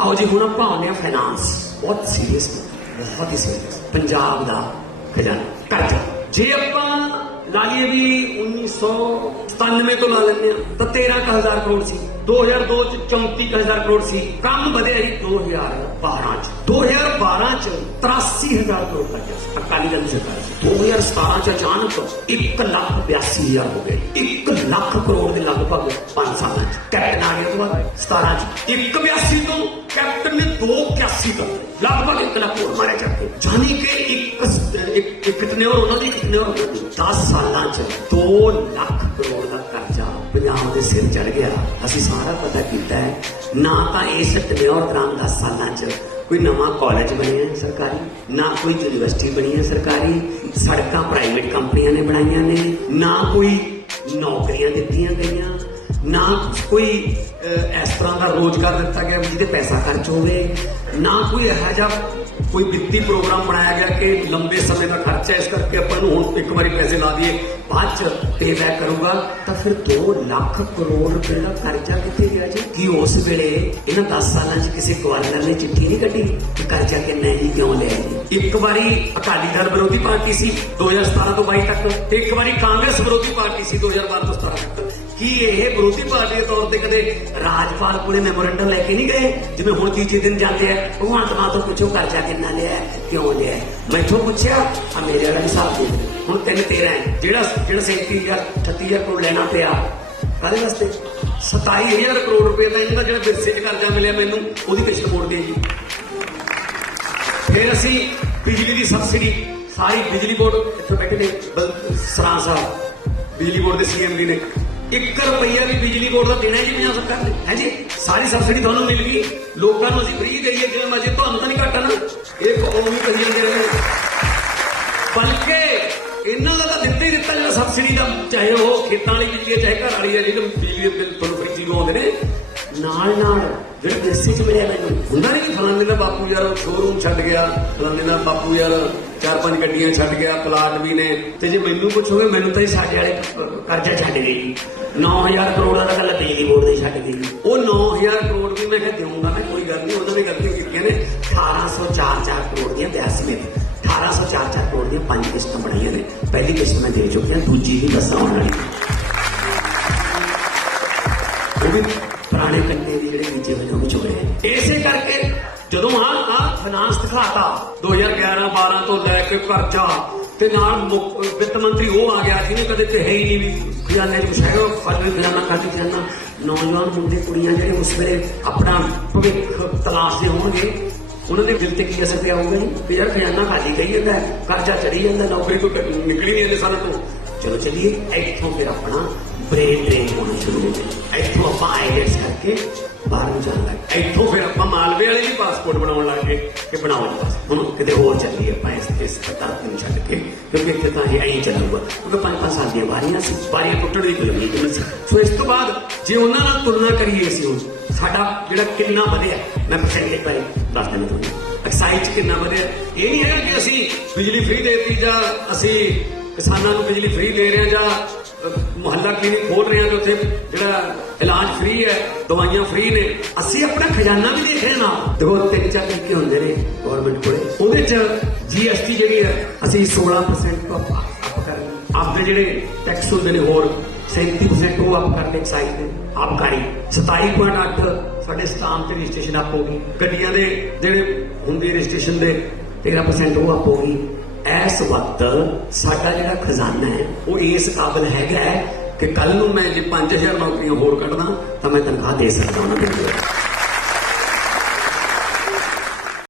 ਆਓ ਜੀ, ਹੁਣ ਆਪਾਂ ਆਉਂਦੇ ਹਾਂ ਫਾਈਨਾਂਸ ਬਹੁਤ ਸੀਰੀਅਸ ਬਹੁਤ ਹੀ ਸੀਰੀਅਸ ਪੰਜਾਬ ਦਾ ਖਜ਼ਾਨਾ। ਕਰਜ਼ਾ ਜੇ। ਆਪਾਂ ਲਾ ਲਈਏ ਵੀ 1997 ਤੋਂ ਲਾ ਲੈਂਦੇ ਆ ਤਾਂ 13000 ਕਰੋੜ ਸੀ। 2002 ਚ 34000 ਕਰੋੜ ਸੀ। ਕੰਮ ਵਧਿਆ ਜੀ 2012 ਚ। 2012 ਚ 83000 ਕਰੋੜ ਤੱਕ ਗਿਆ ਅਕਾਲੀ ਦਲ ਦੀ ਸਰਕਾਰ ਸੀ। 2017 ਚ ਅਚਾਨਕ 1 ਲੱਖ 82000 ਹੋ ਗਏ। ਲੱਖ ਕਰੋੜ ਦੇ ਲਗਭਗ 5 ਸਾਲਾਂ ਚ ਕੈਪਟਨ ਆ ਗਿਆ ਤੋਂ ਬਾਅਦ 17 ਚ। 182 ਤੋਂ ਕੈਪਟਨ ਨੇ 281 ਤੱਕ ਲਗਭਗ 1 ਲੱਖ ਹੋਰ ਮਾਰੇ ਚੱਕੇ ਜਾਨੀ ਕਿ ਇੱਕ ਇੱਕ ਇੱਕ ਟਨਿਓਰ ਉਹਨਾਂ ਦੀ ਇੱਕ ਟਨਿਓਰ 10 ਸਾਲਾਂ ਚ 2 ਲੱਖ ਕਰੋੜ ਦਾ ਕਰਜ਼ਾ ਪੰਜਾਬ ਦੇ ਸਿਰ ਚੜ ਗਿਆ। ਅਸੀਂ ਸਾਰਾ ਪਤਾ ਕੀਤਾ ਹੈ। ਨਾ ਤਾਂ ਇਸ ਟਨਿਓਰ ਦੌਰਾਨ 10 ਸਾਲਾਂ ਚ ਕੋਈ ਨਵਾਂ ਕਾਲਜ ਬਣਿਆ ਸਰਕਾਰੀ, ਨਾ ਕੋਈ ਯੂਨੀਵਰਸਿਟੀ ਬਣੀ ਹੈ ਸਰਕਾਰੀ। ਸੜਕਾਂ ਪ੍ਰਾਈਵੇਟ ਕੰਪਨੀਆਂ ਨੇ ਬਣਾਈਆਂ ਨੇ। ਨਾ ਕੋਈ ਨੌਕਰੀਆਂ ਦਿੱਤੀਆਂ ਗਈਆਂ। ਨਾ ਕੋਈ ਇਸ ਤਰ੍ਹਾਂ ਦਾ ਰੋਜ਼ਗਾਰ ਦਿੱਤਾ ਗਿਆ ਵੀ ਜਿਹਦੇ ਪੈਸਾ ਖਰਚ ਹੋਵੇ। ਨਾ ਕੋਈ ਇਹੋ ਜਿਹਾ ਕੋਈ ਵਿੱਤੀ ਪ੍ਰੋਗਰਾਮ ਬਣਾਇਆ ਗਿਆ ਕਿ ਲੰਬੇ ਸਮੇਂ ਦਾ ਖਰਚਾ ਇਸ ਕਰਕੇ ਆਪਾਂ ਨੂੰ ਹੁਣ ਇੱਕ ਵਾਰੀ ਪੈਸੇ ਲਾ ਦਈਏ, ਬਾਅਦ ਚ ਪੇ ਬੈਕ ਕਰੂਗਾ। ਤਾਂ ਫਿਰ 2 ਲੱਖ ਕਰੋੜ ਰੁਪਏ ਦਾ ਕਰਜ਼ਾ ਕਿੱਥੇ ਗਿਆ ਜੀ? ਕੀ ਉਸ ਵੇਲੇ ਇਹਨਾਂ 10 ਸਾਲਾਂ 'ਚ ਕਿਸੇ ਗਵਰਨਰ ਨੇ ਚਿੱਠੀ ਨਹੀਂ ਕੱਢੀ ਕਿ ਕਰਜ਼ਾ ਕਿੰਨਾ ਹੀ ਕਿਉਂ ਲਿਆ ਜੀ? ਇੱਕ ਵਾਰੀ ਅਕਾਲੀ ਦਲ ਵਿਰੋਧੀ ਪਾਰਟੀ ਸੀ 2017 ਤੋਂ 22 ਤੱਕ, ਤੇ ਇੱਕ ਵਾਰੀ ਕਾਂਗਰਸ ਵਿਰੋਧੀ ਪਾਰਟੀ ਸੀ 2012 ਤੋਂ 17 ਤੱਕ। ਕੀ ਇਹ ਵਿਰੋਧੀ ਪਾਰਟੀ ਦੇ ਤੌਰ ਤੇ ਕਦੇ ਰਾਜਪਾਲ ਕੋਲੇ ਮੈਮੋਰੰਡਮ ਲੈ ਕੇ ਨਹੀਂ ਗਏ? ਜਿਵੇਂ ਹੁਣ ਤੀਜੇ ਦਿਨ ਜਾਂਦੇ ਆ ਭਗਵੰਤ ਮਾਨ ਤੋਂ ਪੁੱਛੋ ਕਰਜ਼ਾ ਕਿੰਨਾ ਲਿਆ ਕਿਉਂ ਲਿਆ ਮੈਥੋਂ ਪੁੱਛਿਆ, ਆ ਮੇਰੇ ਵਾਲਾ ਹਿਸਾਬ ਦੇ ਹੁਣ ਤਿੰਨ 13 ਹੈ, ਜਿਹੜਾ ਜਿਹੜਾ 37000 36000 ਕਰੋੜ ਲੈਣਾ ਪਿਆ, ਕਾਹਦੇ ਵਾਸਤੇ? 27000 ਕਰੋੜ ਰੁਪਏ ਦਾ ਇਹਨਾਂ ਦਾ ਜਿਹੜਾ ਵਿਰਸੇ 'ਚ ਕਰਜ਼ਾ ਮਿਲਿਆ ਮੈਨੂੰ, ਉਹਦੀ ਕਿਸ਼ਤ ਮੋੜ ਦੇ ਫਿਰ ਅਸੀਂ ਬਿਜਲੀ ਦੀ ਸਬਸਿਡੀ, ਸਾਰੀ ਬਿਜਲੀ ਬੋਰਡ ਇੱਥੇ ਬੈਠੇ ਨੇ ਸਰਾਂ ਸਾਹਿਬ, ਬਿਜਲੀ ਬੋਰਡ ਦੇ ਸੀਐਮਡੀ ਨੇ। 1 ਰੁਪਈਆ ਵੀ ਬਿਜਲੀ ਬੋਰਡ ਦਾ ਦੇਣਾ ਜੀ ਪੰਜਾਬ ਸਰਕਾਰ ਨੇ। ਹੈ ਜੀ? ਸਾਰੀ ਸਬਸਿਡੀ ਤੁਹਾਨੂੰ ਮਿਲ ਗਈ। ਲੋਕਾਂ ਨੂੰ ਅਸੀਂ ਫ੍ਰੀ ਦੇਈਏ, ਜਿਵੇਂ ਮਰਜ਼ੀ। ਤੁਹਾਨੂੰ ਤਾਂ ਨਹੀਂ ਘਾਟਾ ਨਾ। ਇਹ ਉਹ ਵੀ ਕਹੀ ਜਾਂਦੇ ਰਹੇ ਬਲਕਿ ਇਹਨਾਂ ਦਾ ਤਾਂ ਦਿੱਤੇ ਦਿੱਤਾ ਜਿਹੜਾ ਸਬਸਿਡੀ ਦਾ ਚਾਹੇ ਉਹ ਖੇਤਾਂ ਵਾਲੀ ਬਿਜਲੀ ਚਾਹੇ ਘਰ ਵਾਲੀ ਹੈ ਜਿਹੜੀ ਬਿਜਲੀ ਦੇ ਬਿੱਲ ਤੁਹਾਨੂੰ ਫ੍ਰੀ ਲਵਾਉਂਦੇ ਨੇ। ਨਾਲ ਨਾਲ ਜਿਹੜੇ ਦੇਸੀ ਚ ਮਿਲਿਆ ਮੈਨੂੰ, ਹੁੰਦਾ ਨਹੀਂ ਫਲਾਣੇ ਦਾ ਬਾਪੂ ਯਾਰ ਸ਼ੋਰੂਮ ਛੱਡ ਗਿਆ, ਫਲਾਣੇ ਦਾ ਬਾਪੂ ਯਾਰ ਚਾਰ ਪੰਜ ਗੱਡੀਆਂ ਛੱਡ ਗਿਆ, ਪਲਾਟ ਵੀ ਨੇ। ਤੇ ਜੇ ਮੈਨੂੰ ਪੁੱਛੋਗੇ ਮੈਨੂੰ ਤਾਂ ਇਹ ਸਾਡੇ ਵਾਲੇ ਕਰਜ਼ਾ ਛੱਡ ਗਏ ਜੀ। 9000 ਕਰੋੜ ਦਾ ਤਾਂ ਬਿਜਲੀ ਬੋਰਡ ਦੇ ਛੱਡ ਗਈ ਉਹ 9000 ਕਰੋੜ ਵੀ ਮੈਂ ਕਿਹਾ ਦੇਵਾਂਗਾ ਮੈਂ ਕੋਈ ਗੱਲ ਨਹੀਂ ਉਹਨਾਂ ਨੇ ਗਲਤੀਆਂ ਕੀਤੀਆਂ ਨੇ। 1804 ਕਰੋੜ ਦੀਆਂ 82 ਨੇ 1804 ਕਰੋੜ ਦੀਆਂ ਪੰਜ ਕਿਸ਼ਤਾਂ ਬਣਾਈਆਂ ਨੇ। ਪਹਿਲੀ ਕਿਸ਼ਤ ਮੈਂ ਦੇ ਚੁੱਕਿਆ, ਦੂਜੀ ਵੀ ਦੱਸਾਂ ਵਾਲੀ ਉਹ ਵੀ ਪੁਰਾਣੇ ਕੰਨੇ ਦੀ ਜਿਹੜੇ ਨੀਚੇ ਵਜੋਂ ਵਿਚੋੜੇ ਇਸੇ ਕਰਕੇ ਜਦੋਂ ਆ ਆ ਫਾਈਨਾਂਸ ਦਿਖਾਤਾ 2011 12 ਤੋਂ ਲੈ ਕੇ ਕਰਜ਼ਾ ਤੇ ਨਾਲ ਮੁੱਖ- ਵਿੱਤ ਮੰਤਰੀ ਉਹ ਆ ਗਿਆ, ਜਿਹਨੇ ਕਦੇ ਕਿਹਾ ਹੀ ਨਹੀਂ ਵੀ ਖਜ਼ਾਨੇ ਚ ਕੁਛ ਹੈਗਾ ਫਸਲ ਖਜ਼ਾਨਾ ਖਾਲੀ ਖਜ਼ਾਨਾ। ਨੌਜਵਾਨ ਮੁੰਡੇ, ਕੁੜੀਆਂ ਜਿਹੜੇ ਉਸ ਵੇਲੇ ਆਪਣਾ ਭਵਿੱਖ ਤਲਾਸ਼ਦੇ ਹੋਣਗੇ ਉਹਨਾਂ ਦੇ ਦਿਲ ਤੇ ਕੀ ਅਸਰ ਪਿਆ ਹੋਊਗਾ ਜੀ? ਵੀ ਯਾਰ ਖਜ਼ਾਨਾ ਖਾਲੀ ਕਹੀ ਜਾਂਦਾ ਕਰਜ਼ਾ ਚੜੀ ਜਾਂਦਾ, ਨੌਕਰੀ ਤੋਂ ਨਿਕਲੀ ਨਹੀਂ ਜਾਂਦੇ ਸਾਲਾਂ ਤੋਂ। ਚਲੋ ਚਲੀਏ, ਇੱਥੋਂ ਫਿਰ ਆਪਣਾ ਬ੍ਰੇਨ ਡਰੇਨ ਹੋਣਾ ਸ਼ੁਰੂ ਹੋ ਗਿਆ। ਇੱਥੋਂ ਆਪਾਂ ਆਈਲੈਟਸ ਕਰਕੇ ਬਾਹਰ ਨੂੰ ਜਾਣ ਲੱਗੇ ਇੱਥੋਂ ਫਿਰ ਆਪਾਂ ਮਾਲਵੇ ਵਾਲੇ ਵੀ ਪਾਸਪੋਰਟ ਬਣਾਉਣ ਲੱਗ ਗਏ ਕਿ ਬਣਾਓ ਜੀ ਬਸ। ਹੁਣ ਕਿਤੇ ਹੋਰ ਚੱਲੀਏ ਆਪਾਂ ਇਸ ਇਸ ਤਰ੍ਹਾਂ ਨੂੰ ਛੱਡ ਕੇ, ਕਿਉਂਕਿ ਇੱਥੇ ਤਾਂ ਇਹ ਐਂ ਚੱਲੂਗਾ। ਕਿਉਂਕਿ ਪੰਜ ਪੰਜ ਸਾਲ ਦੀਆਂ ਵਾਰੀਆਂ ਸੀ, ਵਾਰੀਆਂ ਟੁੱਟਣ ਦੀ ਕੋਈ ਉਮੀਦ ਨਹੀਂ ਸੋ ਇਸ ਤੋਂ ਬਾਅਦ ਜੇ ਉਹਨਾਂ ਨਾਲ ਤੁਲਨਾ ਕਰੀਏ ਅਸੀਂ ਹੁਣ ਸਾਡਾ ਜਿਹੜਾ ਕਿੰਨਾ ਵਧਿਆ, ਮੈਂ ਪਰਸੈਂਟੇਜ ਬਾਰੇ ਦੱਸ ਦਿੰਦਾ ਤੁਹਾਨੂੰ। ਐਕਸਾਈਜ਼ 'ਚ ਕਿੰਨਾ ਵਧਿਆ। ਇਹ ਨਹੀਂ ਹੈਗਾ ਕਿ ਅਸੀਂ ਬਿਜਲੀ ਫ੍ਰੀ ਦੇਤੀ ਜਾਂ ਅਸੀਂ ਕਿਸਾਨਾਂ ਨੂੰ ਬਿਜਲੀ ਫ੍ਰੀ ਦੇ ਰਹੇ ਹਾਂ ਜਾਂ ਮੁਹੱਲਾ ਕਲੀਨਿਕ ਖੋਲ ਰਹੇ ਹਾਂ ਤੇ ਉੱਥੇ ਜਿਹੜਾ ਇਲਾਜ ਫ੍ਰੀ ਹੈ, ਦਵਾਈਆਂ ਫ੍ਰੀ ਨੇ, ਅਸੀਂ ਆਪਣਾ ਖਜ਼ਾਨਾ ਵੀ ਦੇਖ ਰਹੇ ਨਾ ਦੇਖੋ, ਤਿੰਨ ਚਾਰ ਤਰੀਕੇ ਹੁੰਦੇ ਨੇ ਗਵਰਨਮੈਂਟ ਕੋਲੇ। ਉਹਦੇ 'ਚ ਜੀਐਸਟੀ ਜਿਹੜੀ ਹੈ, ਅਸੀਂ 16% ਤੋਂ ਅਪ ਕਰ ਆਪਦੇ ਜਿਹੜੇ ਟੈਕਸ ਹੁੰਦੇ ਨੇ ਹੋਰ 37% ਉਹ ਅਪ ਕਰਦੇ ਐਕਸਾਈਜ਼ ਦੇ ਆਬਕਾਰੀ 27.8 ਸਾਡੇ ਸਟਾਮ ਤੇ ਰਜਿਸਟ੍ਰੇਸ਼ਨ ਆਪ ਹੋ ਗਈ। ਗੱਡੀਆਂ ਦੇ ਜਿਹੜੇ ਹੁੰਦੀ ਰਜਿਸਟ੍ਰੇਸ਼ਨ ਦੇ 13% ਉਹ ਆਪ ਹੋ ਗਈ। ਇਸ ਵਕਤ ਸਾਡਾ ਜਿਹੜਾ ਖਜ਼ਾਨਾ ਹੈ, ਉਹ ਇਸ ਕਾਬਿਲ ਹੈਗਾ ਕਿ ਕੱਲ ਨੂੰ ਮੈਂ ਜੇ 5000 ਨੌਕਰੀਆਂ ਹੋਰ ਕੱਢਦਾ, ਤਾਂ ਮੈਂ ਤਨਖਾਹ ਦੇ ਸਕਦਾ ਉਹਨਾਂ ਦੇ